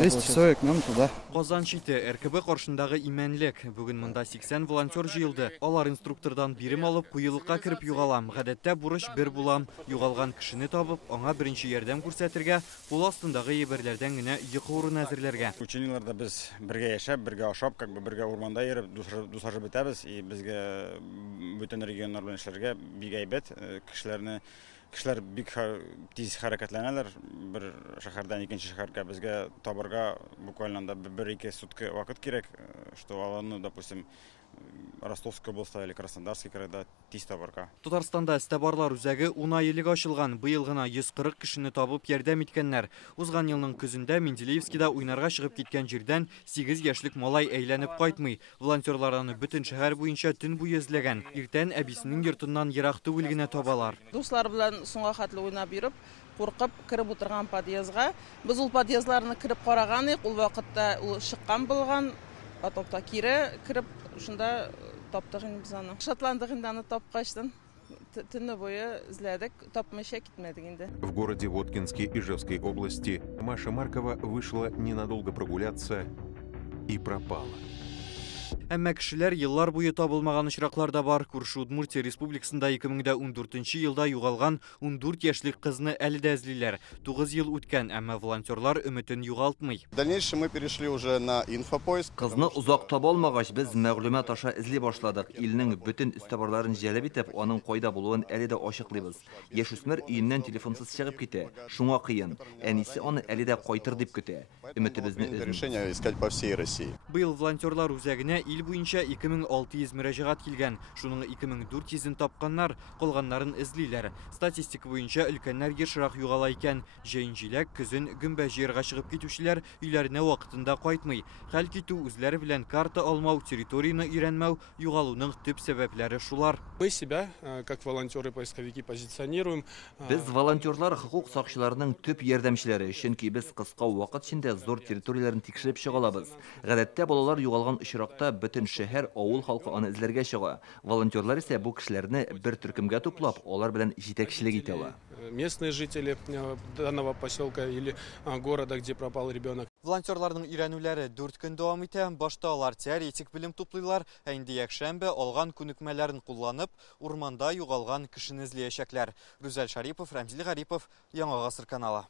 200 человек нам туда. Казан шите РКБ каршындагы имәнлек. Бүген монда 80 волонтер җыелды. Алар инструктордан бирим алып, куелыкка кирип югалам. Гадәттә бурыч бер булам. Югалган кешене табып, аңа беренче ярдәм күрсәтергә, кул астындагы еберләрдән генә йокы урын әзерләргә. Ученияларда без бергә яшәп, бергә ашап, бергә урманда йөреп, дуслашып бетәбез. Безгә бүтән регионнар белән эшләргә бик әйбәт. Кешеләр бик тиз хәрәкәтләнәләр. Бер шәһәрдән икенче шәһәргә безгә табырга буквально 1-2 сутка вакыт кирәк, что аларны, допустим, Ростовская областта или Краснодарский крайда тиз табырга. Татарстанда эстәбарлар үзәге 10 айлык ачылган. Быел гына 140 кешене табып ярдәм иткәннәр. Узган елның көзендә Менделеевскида уйнарга чыгып киткән җирдән 8 яшьлек малай әйләнеп кайтмый. Волонтерлар аны бөтен шәһәр буенча төн буе эзләгән. Иртән әбисенең йортыннан ерак түгел генә табалар. Дуслар белән соңга хәтле уйнап йөреп, куркып кирип утырган подъездга. Без ул подъездларны кирип караган идек, ул вакытта ул чыккан булган. Атопта кирип, шунда таптык инде без аны. Шатландык инде аны тапкачтан. Төнне буе эзләдек, тапмыйча китмәдек инде. В городе Воткинске Ижевской области Маша Маркова вышла ненадолго прогуляться и пропала. Әмма кешеләр еллар буе табылмаган очраклар да бар. Күрше Удмуртия Республикасында 2014 елда югалган 14 яшьлек кызны әле дә эзлиләр. 9 ел үткән, әмма волонтерлар өметен югалтмый. В дальнейшем мы перешли уже на инфопоиск. Кызны узак таба алмагач, без мәгълүмат аша эзли башладык. Илнең бөтен истәбарларын җәлеп итеп, аның кайда булуын әле дә ачыклыйбыз. Яшүсмер өеннән телефонсыз чыгып китә. Шуңа кыен. Әнисе аны әле дә кайтыр дип көтә. Өметебезне Решение искать по всей России. Быел волонтерлар үзәгенә ил буенча 2600 мөрәҗәгать килгән. Шуның 2400-ен тапканнар, калганнарын эзлиләр. Статистика буенча өлкәннәр ешрак югала икән. Җәен-җиләк, көзен гөмбә җыярга чыгып китүчеләр өйләренә вакытында кайтмый. Хәл китү үзләре белән карта алмау, территорияны өйрәнмәү югалуның төп сәбәпләре шулар. Мы себя, как волонтеры-поисковики, позиционируем. Без волонтерлар хукук сакчыларының төп ярдәмчеләре, чөнки без кыска вакыт эчендә зур территорияләрне тикшереп чыгалабыз. Гадәттә балалар югалган очракта бөтен шәһәр, авыл халкы аны эзләргә чыга. Волонтерлар исә бу кешеләрне бер төркемгә туплап, алар белән җитәкчелек итә ала. Местные жители данного поселка или города, где пропал ребенок. Волонтерларның өйрәнүләре 4 көн дәвам итә. Башта алар теоретик белем туплыйлар, ә инде якшәмбе алган күнекмәләрен кулланып, урманда югалган кешене эзләячәкләр. Рүзәл Шарипов, Рамзил Гарипов, Яңа Гасыр каналы.